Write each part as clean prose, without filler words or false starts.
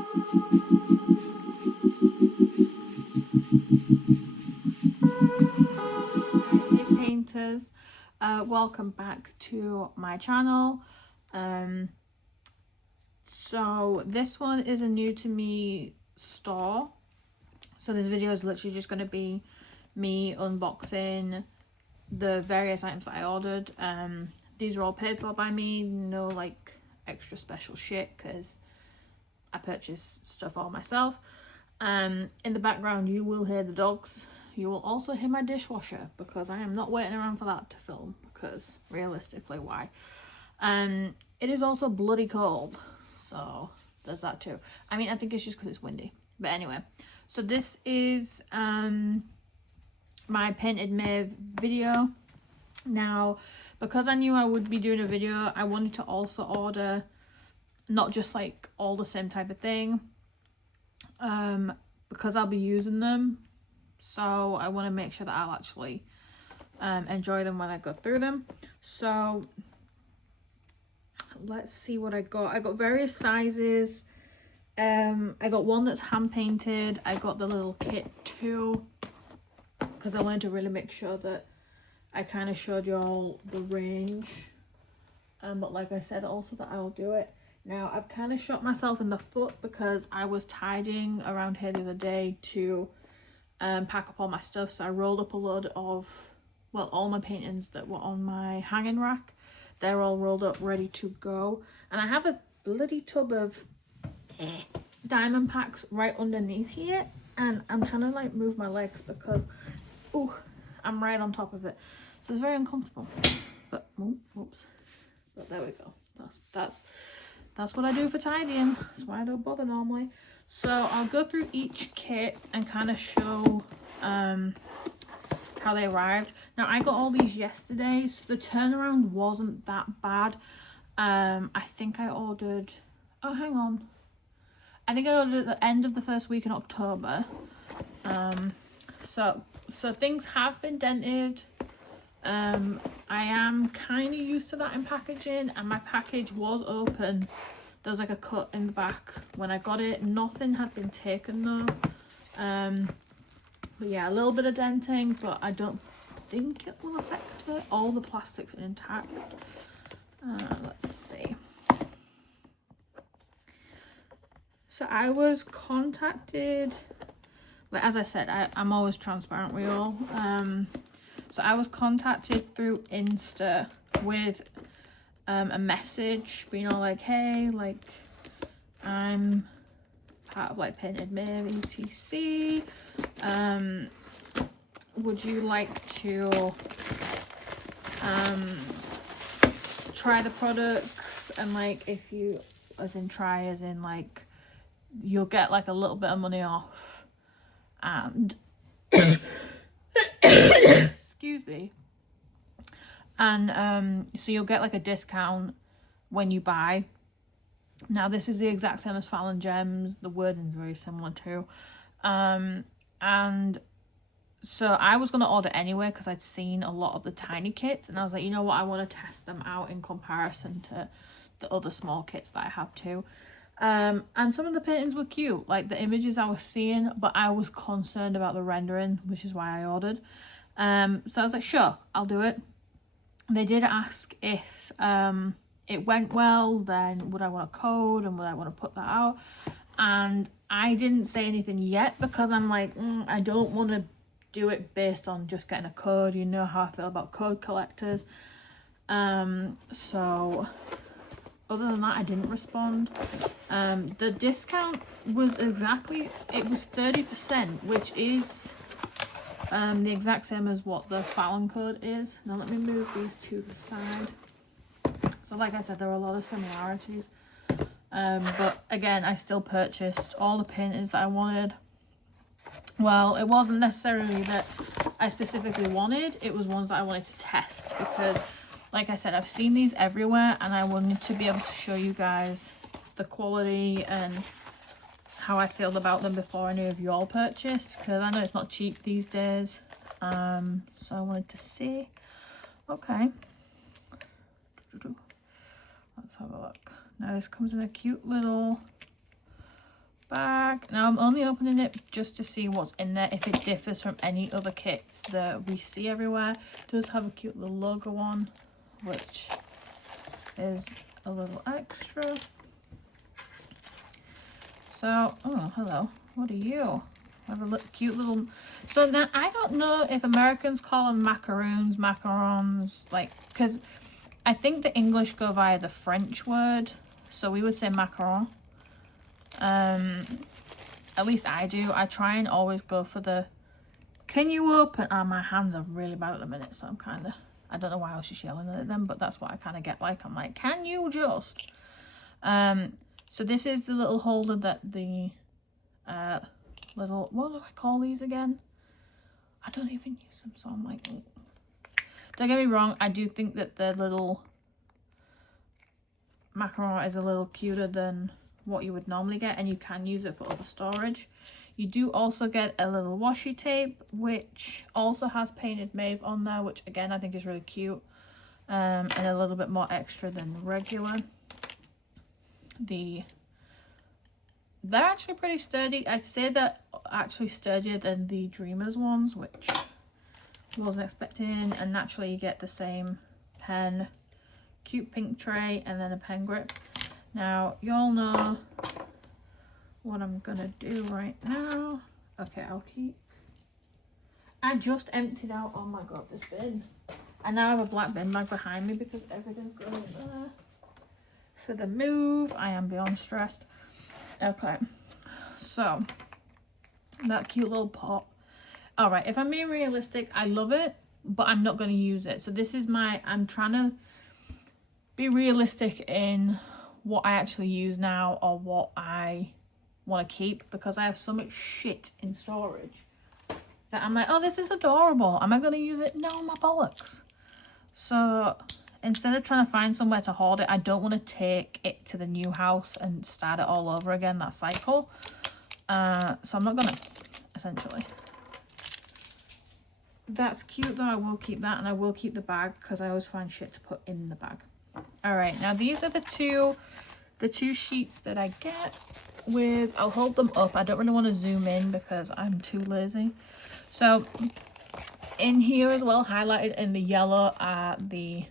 Hey painters, welcome back to my channel. So this one is a new to me store, so this video is literally just going to be me unboxing the various items that I ordered. These are all paid for by me, no like extra special shit because I purchase stuff all myself. In the background you will hear the dogs. You will also hear my dishwasher because I am not waiting around for that to film, because realistically, why? It is also bloody cold, so there's that too. I mean, I think it's just because it's windy. But anyway, so this is my painted Maeve video. Now, because I knew I would be doing a video, I wanted to also order not just like all the same type of thing, because I'll be using them. So I want to make sure that I'll actually enjoy them when I go through them. So let's see what I got. I got various sizes. I got one that's hand painted. I got the little kit too, because I wanted to really make sure that I kind of showed you all the range. But like I said, also that I'll do it. Now I've kind of shot myself in the foot because I was tidying around here the other day to pack up all my stuff. So I rolled up a load of, well, all my paintings that were on my hanging rack. They're all rolled up ready to go, and I have a bloody tub of diamond packs right underneath here, and I'm trying to like move my legs because I'm right on top of it, so it's very uncomfortable. But oops, but there we go. That's what I do for tidying. That's why I don't bother normally. So I'll go through each kit and kind of show how they arrived. Now I got all these yesterday, so the turnaround wasn't that bad. I think I ordered, oh hang on, I think I ordered at the end of the first week in October. So things have been dented. I am kind of used to that in packaging, and my package was open. There was like a cut in the back when I got it. Nothing had been taken though. But yeah, a little bit of denting, but I don't think it will affect it. All the plastics are intact. Let's see. So I was contacted, like as I said, I'm always transparent with you all. So I was contacted through Insta with a message being all like, hey, like I'm part of like Painted Maeve etc, would you like to try the products, and like if you, as in try as in like you'll get like a little bit of money off, and excuse me, and so you'll get like a discount when you buy. Now this is the exact same as Fallon Gems, the wording's very similar too, and so I was going to order anyway because I'd seen a lot of the tiny kits, and I was like, you know what, I want to test them out in comparison to the other small kits that I have too. And some of the paintings were cute, like the images I was seeing, but I was concerned about the rendering, which is why I ordered. So I was like, sure, I'll do it. They did ask if it went well, then would I want a code and would I want to put that out, and I didn't say anything yet because I'm like, I don't want to do it based on just getting a code. You know how I feel about code collectors. So other than that, I didn't respond. The discount was exactly, it was 30%, which is the exact same as what the Fallon code is. Now let me move these to the side. So like I said, there are a lot of similarities, but again, I still purchased all the paintings that I wanted. Well, it wasn't necessarily that I specifically wanted, it was ones that I wanted to test, because like I said, I've seen these everywhere and I wanted to be able to show you guys the quality and how I feel about them before any of you all purchased, because I know it's not cheap these days. So I wanted to see. Okay, let's have a look. Now this comes in a cute little bag. Now I'm only opening it just to see what's in there, if it differs from any other kits that we see everywhere. It does have a cute little logo on, which is a little extra. So, oh, hello. What are you? Have a cute little... So now I don't know if Americans call them macaroons, macarons, like, because I think the English go via the French word, so we would say macaron. At least I do. I try and always go for the... Can you open? My hands are really bad at the minute, so I'm kind of... I don't know why I was just yelling at them, but that's what I kind of get like. I'm like, can you just... So this is the little holder that the little... What do I call these again? I don't even use them, so I'm like... Don't get me wrong, I do think that the little macaron is a little cuter than what you would normally get, and you can use it for other storage. You do also get a little washi tape, which also has painted Maeve on there, which again I think is really cute, and a little bit more extra than regular. They're actually pretty sturdy. I'd say they're actually sturdier than the Dreamers ones, which wasn't expecting. And naturally you get the same pen, cute pink tray, and then a pen grip. Now you all know what I'm gonna do right now. Okay, I'll keep... I just emptied out, oh my god, this bin. I now have a black bin bag behind me because everything's going there. For the move, I am beyond stressed. Okay, so that cute little pot. All right, if I'm being realistic, I love it, but I'm not going to use it. So this is I'm trying to be realistic in what I actually use now, or what I want to keep, because I have so much shit in storage that I'm like, oh, this is adorable. Am I going to use it? No, my bollocks. So instead of trying to find somewhere to hoard it, I don't want to take it to the new house and start it all over again, that cycle. So I'm not gonna, essentially. That's cute though, I will keep that, and I will keep the bag because I always find shit to put in the bag. All right, now these are the two sheets that I get with, I'll hold them up. I don't really want to zoom in because I'm too lazy. So in here as well, highlighted in the yellow, are the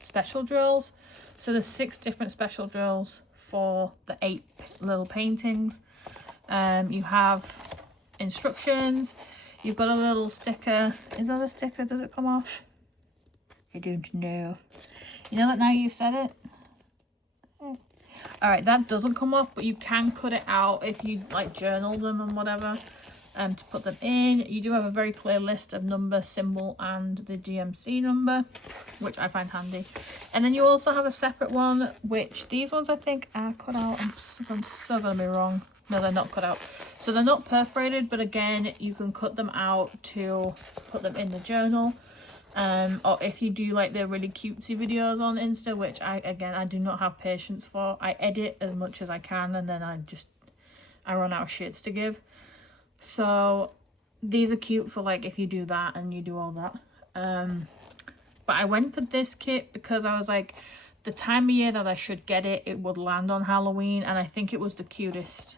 special drills. So there's 6 different special drills for the 8 little paintings. You have instructions. You've got a little sticker. Is that a sticker? Does it come off? I don't know. You know that now you've said it? All right, that doesn't come off, but you can cut it out if you like journal them and whatever, to put them in. You do have a very clear list of number, symbol, and the DMC number, which I find handy. And then you also have a separate one, which these ones I think are cut out. I'm so gonna be wrong. No, they're not cut out. So they're not perforated, but again, you can cut them out to put them in the journal. Or if you do like the really cutesy videos on Insta, which I do not have patience for. I edit as much as I can, and then I run out of shits to give. So these are cute for like if you do that and you do all that. But I went for this kit because I was like, the time of year that I should get it, it would land on Halloween, and I think it was the cutest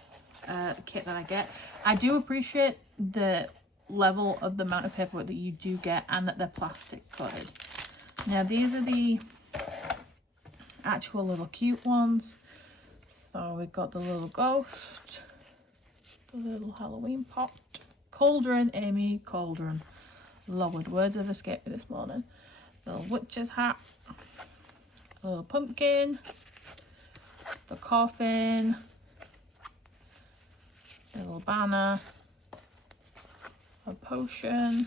kit that I get. I do appreciate the level of the amount of paperwork that you do get, and that they're plastic coated. Now these are the actual little cute ones. So we've got the little ghost, the little Halloween pot, cauldron, Amy, cauldron. Lord, words have escaped me this morning. The little witch's hat, a little pumpkin, the coffin, the little banner, a potion,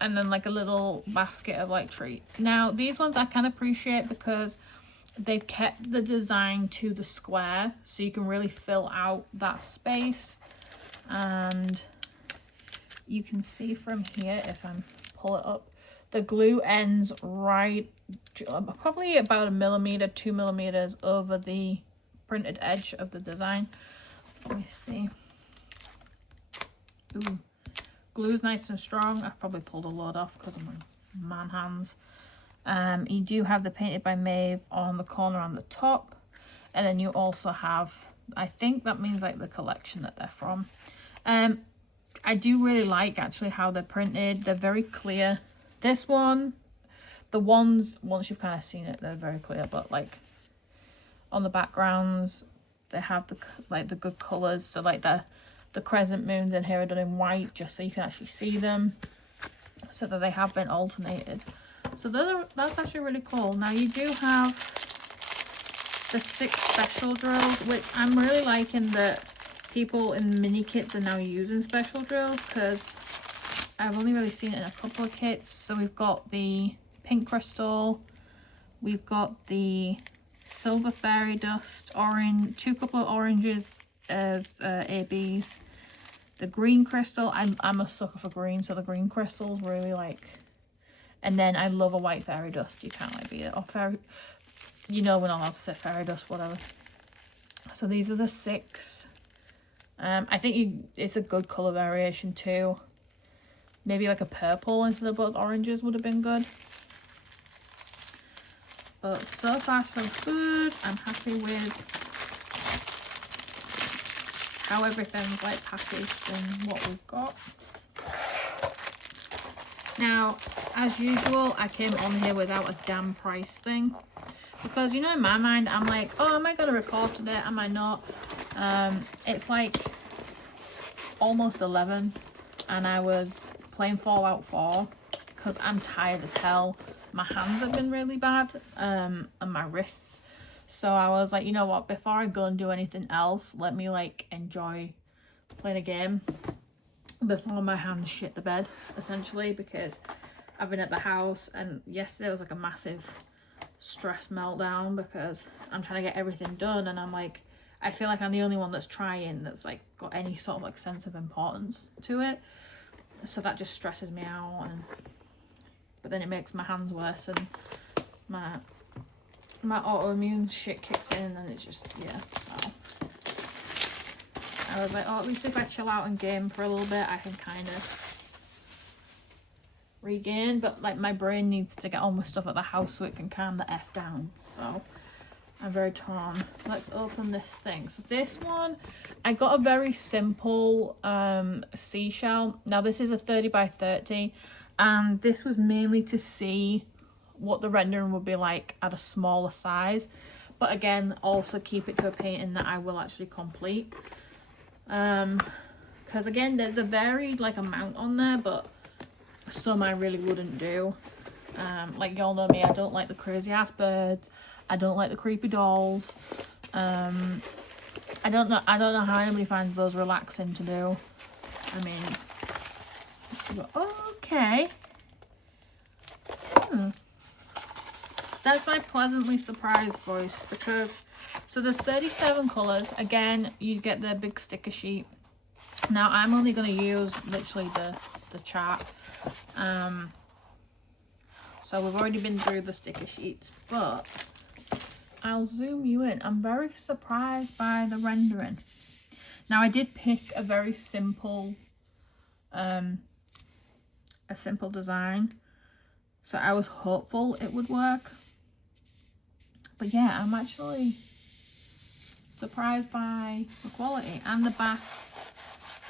and then like a little basket of like treats. Now these ones I can appreciate because they've kept the design to the square, so you can really fill out that space. And you can see from here, if I pull it up, the glue ends right probably about 1 millimeter, 2 millimeters over the printed edge of the design. Let me see. Ooh, glue's nice and strong. I've probably pulled a load off because of my man hands. You do have the painted by Maeve on the corner on the top, and then you also have I think that means like the collection that they're from. I do really like actually how they're printed. They're very clear. This one, the ones, once you've kind of seen it, they're very clear, but like on the backgrounds, they have the like the good colors. So like the crescent moons in here are done in white, just so you can actually see them, so that they have been alternated. So that's actually really cool. Now you do have the 6 special drills, which I'm really liking that people in mini kits are now using special drills, because I've only really seen it in a couple of kits. So we've got the pink crystal, we've got the silver fairy dust, orange, 2 couple of oranges of ABs, the green crystal. I'm a sucker for green, so the green crystals really like, and then I love a white fairy dust. You can't like beat it, or fairy, you know, we're not allowed to say fairy dust, whatever. So these are the 6. I think it's a good color variation too. Maybe like a purple instead of both oranges would have been good. But so far so good. I'm happy with how everything's like packaged and what we've got. Now, as usual, I came on here without a damn price thing, because you know, in my mind I'm like, oh, am I gonna record today, am I not? It's like almost 11 and I was playing Fallout 4 because I'm tired as hell. My hands have been really bad, and my wrists. So I was like, you know what, before I go and do anything else, let me like enjoy playing a game before my hands shit the bed, essentially, because I've been at the house and yesterday was like a massive stress meltdown because I'm trying to get everything done, and I'm like, I feel like I'm the only one that's trying that's like got any sort of like sense of importance to it. So that just stresses me out, and but then it makes my hands worse and my autoimmune shit kicks in, and it's just, yeah. So I was like, oh, at least if I chill out and game for a little bit, I can kind of regain. But like my brain needs to get on with stuff at the house so it can calm the F down. So I'm very torn. Let's open this thing. So this one, I got a very simple seashell. Now this is a 30 by 30, and this was mainly to see what the rendering would be like at a smaller size, but again, also keep it to a painting that I will actually complete. Because again, there's a varied like amount on there, but some I really wouldn't do. Like y'all know me, I don't like the crazy ass birds, I don't like the creepy dolls. I don't know how anybody finds those relaxing to do. I mean, okay. That's my pleasantly surprised voice, because so there's 37 colours. Again, you get the big sticker sheet. Now I'm only going to use literally the chart. So we've already been through the sticker sheets, but I'll zoom you in. I'm very surprised by the rendering. Now I did pick a very simple design, so I was hopeful it would work. But yeah, I'm actually surprised by the quality. And the back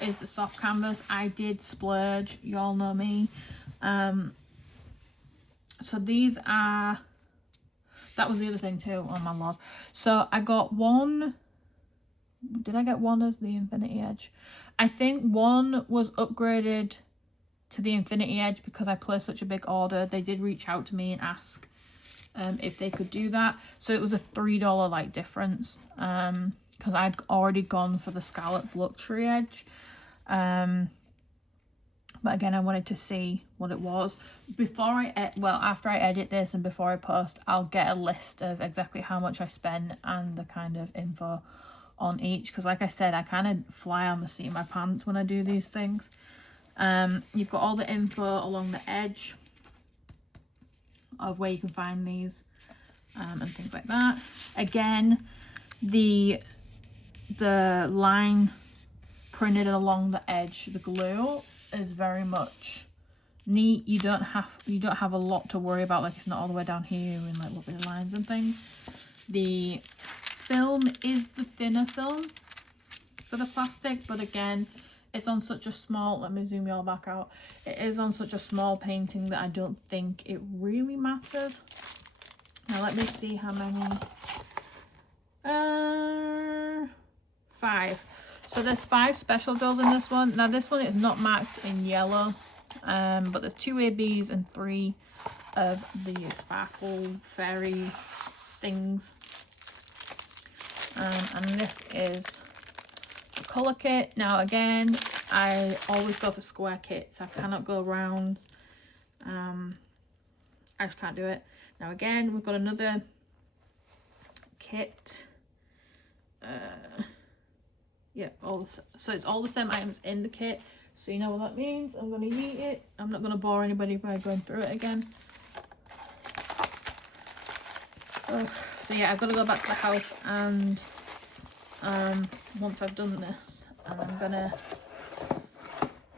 is the soft canvas. I did splurge, y'all know me. So these are, that was the other thing too, oh my lord. So I got one, did I get one as the Infinity Edge? I think one was upgraded to the Infinity Edge because I placed such a big order. They did reach out to me and ask if they could do that. So it was a $3 like difference, because I'd already gone for the Scarlet Luxury Edge. But again, I wanted to see what it was before after I edit this and before I post, I'll get a list of exactly how much I spent and the kind of info on each, because like I said, I kind of fly on the seat of my pants when I do these things. You've got all the info along the edge of where you can find these, and things like that. Again, the line printed along the edge, the glue is very much neat. You don't have a lot to worry about, like it's not all the way down here and like lovely lines and things. The film is the thinner film for the plastic, but again, it's on such a small, let me zoom you all back out, it is on such a small painting that I don't think it really matters. Now let me see how many. 5. So there's 5 special drills in this one. Now this one is not marked in yellow, but there's 2 ABs and 3 of the sparkle fairy things. And this is the colour kit. Now again, I always go for square kits. I cannot go round. I just can't do it. Now again, we've got another kit. Yeah, so it's all the same items in the kit, so you know what that means. I'm going to eat it. I'm not going to bore anybody by going through it again. So yeah, I've got to go back to the house, and once I've done this, and I'm gonna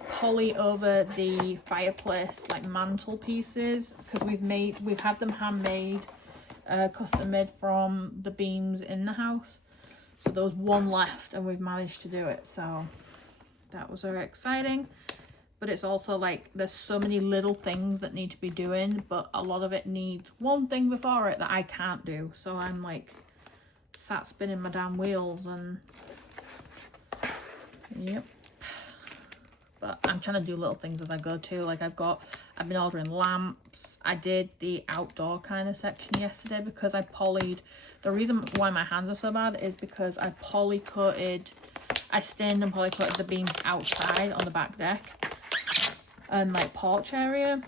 poly over the fireplace like mantle pieces, because we've had them handmade, custom made from the beams in the house. So there was one left and we've managed to do it, so that was very exciting. But it's also like there's so many little things that need to be doing, but a lot of it needs one thing before it that I can't do, so I'm like sat spinning my damn wheels. And yep, but I'm trying to do little things as I go too. Like I've been ordering lamps. I did the outdoor kind of section yesterday because I polyed. The reason why my hands are so bad is because I stained and poly coated the beams outside on the back deck and like porch area,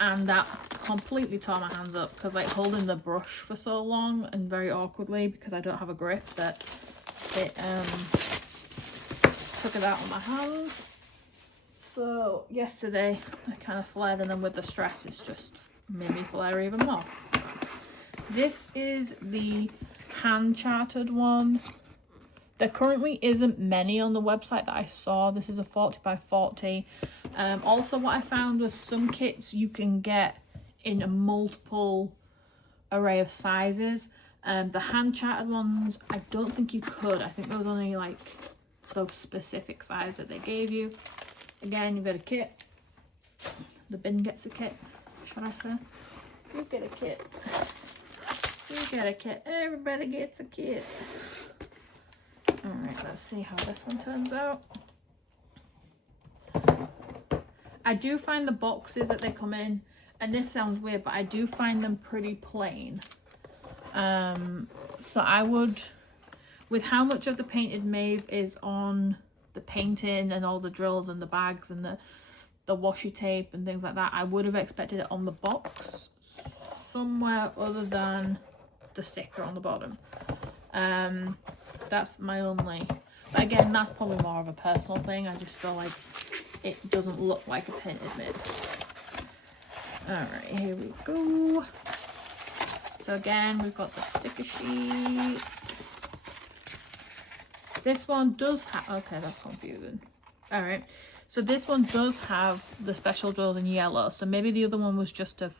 and that completely tore my hands up because like holding the brush for so long and very awkwardly because I don't have a grip, that it took it out of my hands. So yesterday I kind of flared, and then with the stress it's just made me flare even more. This is the hand charted one. There currently isn't many on the website that I saw. This is a 40 by 40. Also what I found was some kits you can get in a multiple array of sizes. The hand charted ones, I don't think you could. I think there was only like the specific size that they gave you. Again, you've got a kit. The bin gets a kit, should I say? You get a kit. You get a kit. Everybody gets a kit. Alright, let's see how this one turns out. I do find the boxes that they come in, and this sounds weird, but I do find them pretty plain. So I would, with how much of the painted Maeve is on the painting and all the drills and the bags and the washi tape and things like that, I would have expected it on the box somewhere other than the sticker on the bottom. That's my only, but again, that's probably more of a personal thing. I just feel like it doesn't look like a painted Maeve. Alright, here we go. So again, we've got the sticker sheet. This one does have, okay, that's confusing. Alright, so this one does have the special drills in yellow, so maybe the other one was just a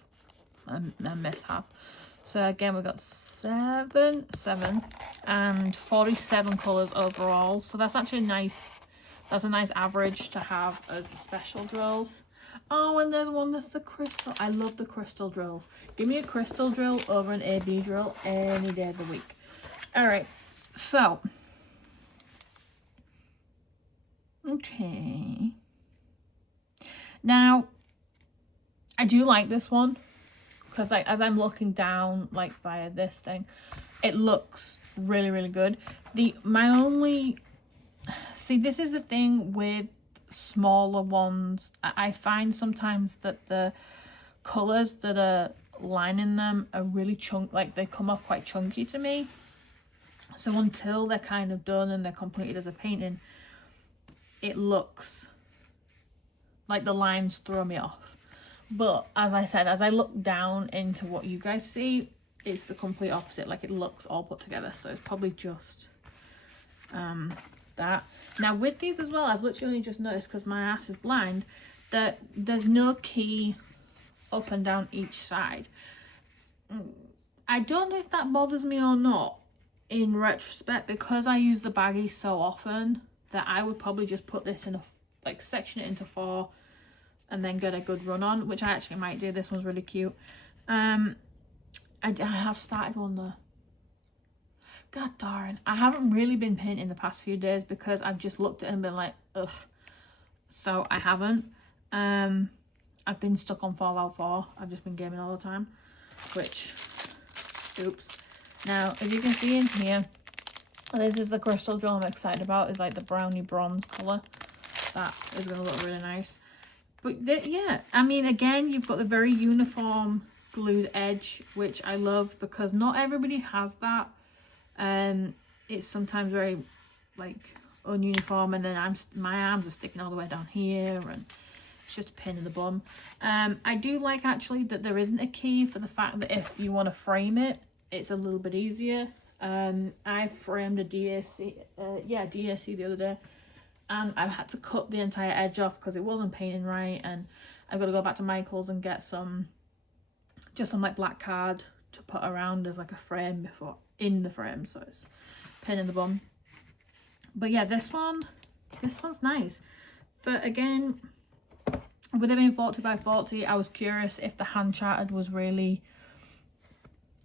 mishap. So again, we've got 7 and 47 colours overall. So that's actually nice. That's a nice average to have as the special drills. Oh, and there's one that's the crystal. I love the crystal drills. Give me a crystal drill over an AB drill any day of the week. Alright, so. Okay. Now, I do like this one. Because like as I'm looking down like via this thing, it looks really, really good. See, this is the thing with smaller ones. I find sometimes that the colours that are lining them are really like they come off quite chunky to me. So until they're kind of done and they're completed as a painting, it looks like the lines throw me off. But as I said, as I look down into what you guys see, it's the complete opposite. Like it looks all put together. So it's probably just that. Now with these as well, I've literally only just noticed because my ass is blind that there's no key up and down each side. I don't know if that bothers me or not. in retrospect, because I use the baggie so often, that I would probably just put this in a, like, section it into 4 and then get a good run on, which I actually might do. This one's really cute. I have started one though. God darn, I haven't really been painting the past few days because I've just looked at it and been like, ugh. So I haven't. I've been stuck on 4x4. I've just been gaming all the time, which, oops. Now, as you can see in here, this is the crystal jewel I'm excited about. Is like the brownie bronze colour. That is going to look really nice. But yeah, I mean, again, you've got the very uniform glued edge, which I love because not everybody has that. It's sometimes very like ununiform, and then my arms are sticking all the way down here, and it's just a pain in the bum. I do like actually that there isn't a key, for the fact that if you want to frame it, it's a little bit easier. I framed a DAC the other day, and I've had to cut the entire edge off because it wasn't painting right, and I've got to go back to Michael's and get some like black card to put around as like a frame before in the frame, so it's a pain in the bum. But yeah, this one's nice. But again, with it being 40 by 40, I was curious if the hand charted was really,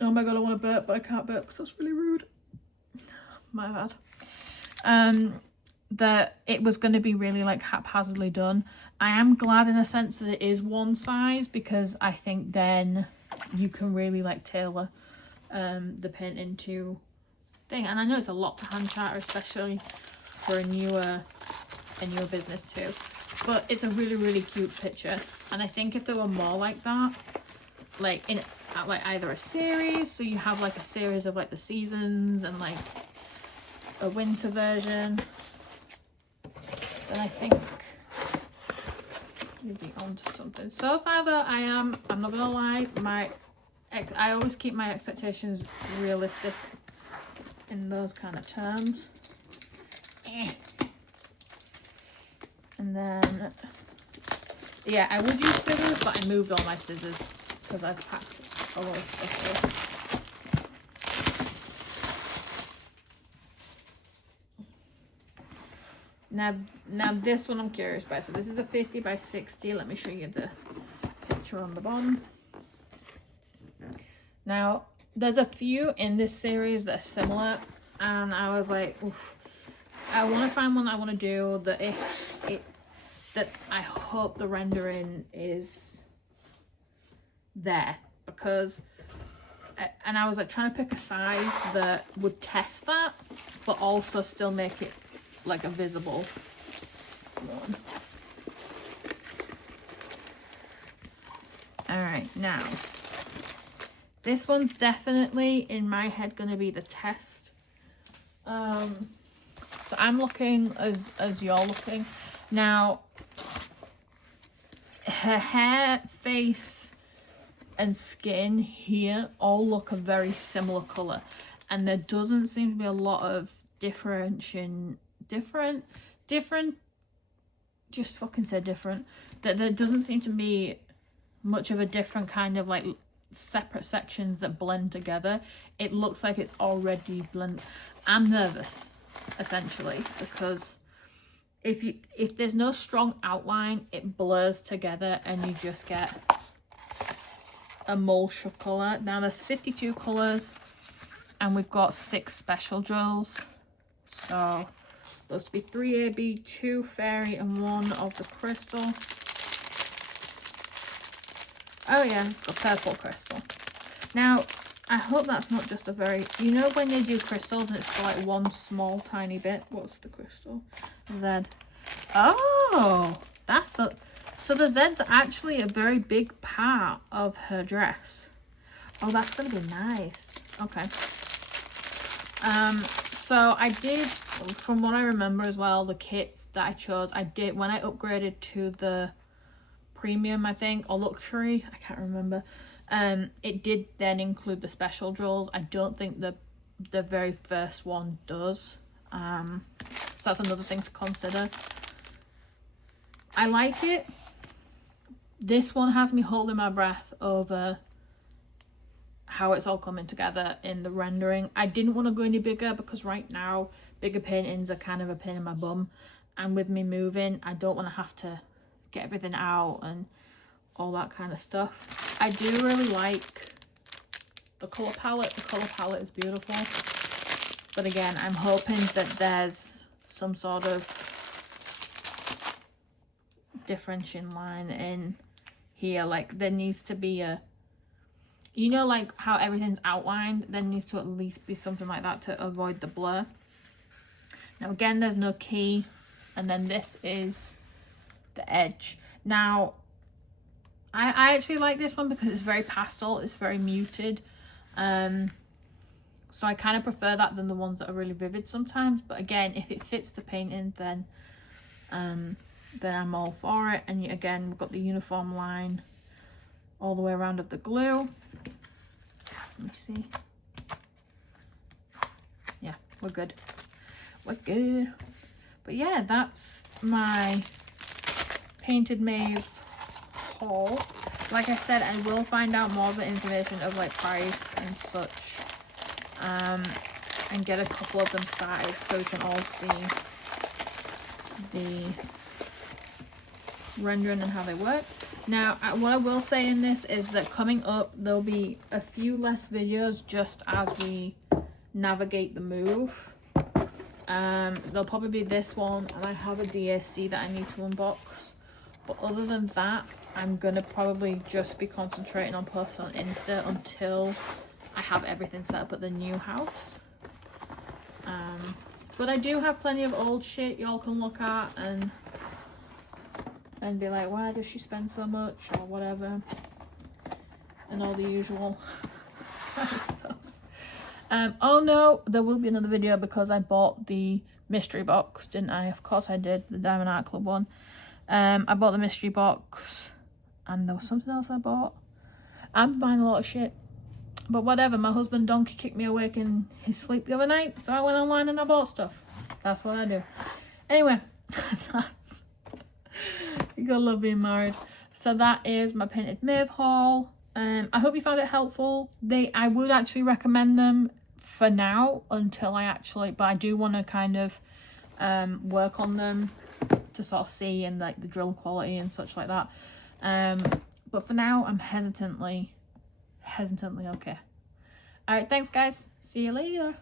oh my god, I want to burp but I can't burp because that's really rude, my bad. That it was going to be really like haphazardly done. I am glad in a sense that it is one size, because I think then you can really like tailor the paint into thing. And I know it's a lot to hand charter, especially for a newer business too, but it's a really cute picture. And I think if there were more like that, like in like either a series, so you have like a series of like the seasons and like a winter version, then I think you'd be onto something. So far though, I'm not gonna lie, I always keep my expectations realistic in those kind of terms. And then, yeah, I would use scissors, but I moved all my scissors because I've packed a lot of stuff here. Now this one I'm curious about. So this is a 50 by 60. Let me show you the picture on the bottom. Now, there's a few in this series that are similar, and I was like, oof, I want to find one that I want to do that I hope the rendering is there, because, and I was like trying to pick a size that would test that, but also still make it like a visible one. Alright, now this one's definitely in my head gonna be the test. So I'm looking as you're looking. Now, her hair, face and skin here all look a very similar colour, and there doesn't seem to be a lot of different, just fucking say different, that there doesn't seem to be much of a different kind of like separate sections that blend together. It looks like it's already blended. I'm nervous essentially, because if there's no strong outline, it blurs together and you just get a mulch of colour. Now there's 52 colours and we've got 6 special jewels, so those to be 3 AB, 2 fairy and 1 of the crystal. Oh yeah, got purple crystal. Now I hope that's not just a very, you know when they do crystals and it's like one small tiny bit. What's the crystal? Z. Oh, that's a, so the Z's actually a very big part of her dress. Oh, that's gonna be nice. Okay. So I did, from what I remember as well, the kits that I chose, I did when I upgraded to the premium, I think, or luxury, I can't remember. It did then include the special jewels. I don't think the very first one does. So that's another thing to consider. I like it. This one has me holding my breath over how it's all coming together in the rendering. I didn't want to go any bigger because right now bigger paintings are kind of a pain in my bum, and with me moving I don't want to have to get everything out and all that kind of stuff. I do really like the colour palette. The colour palette is beautiful, but again I'm hoping that there's some sort of differentiating line in here. Like there needs to be a, you know, like how everything's outlined, there needs to at least be something like that to avoid the blur. Now again, there's no key, and then this is the edge. Now I actually like this one because it's very pastel, it's very muted, so I kind of prefer that than the ones that are really vivid sometimes. But again, if it fits the painting, then I'm all for it. And again, we've got the uniform line all the way around of the glue. Let me see. Yeah, we're good. We're good. But yeah, that's my painted Maeve haul. Like I said, I will find out more of the information of like price and such, and get a couple of them started so we can all see the rendering and how they work. Now what I will say in this is that coming up there'll be a few less videos just as we navigate the move. There'll probably be this one, and I have a DSD that I need to unbox, but other than that I'm gonna probably just be concentrating on posts on Insta until I have everything set up at the new house. But I do have plenty of old shit y'all can look at and be like, why does she spend so much, or whatever, and all the usual stuff. Oh no, there will be another video because I bought the mystery box, didn't I? Of course I did, the Diamond Art Club one. I bought the mystery box, and there was something else I bought. I'm buying a lot of shit, but whatever. My husband donkey kicked me awake in his sleep the other night, so I went online and I bought stuff. That's what I do. Anyway, that's, you gotta love being married. So that is my painted Maeve haul. I hope you found it helpful. I would actually recommend them for now until but I do want to kind of work on them to sort of see, and like the drill quality and such like that. But for now I'm hesitantly okay. All right, thanks guys, see you later.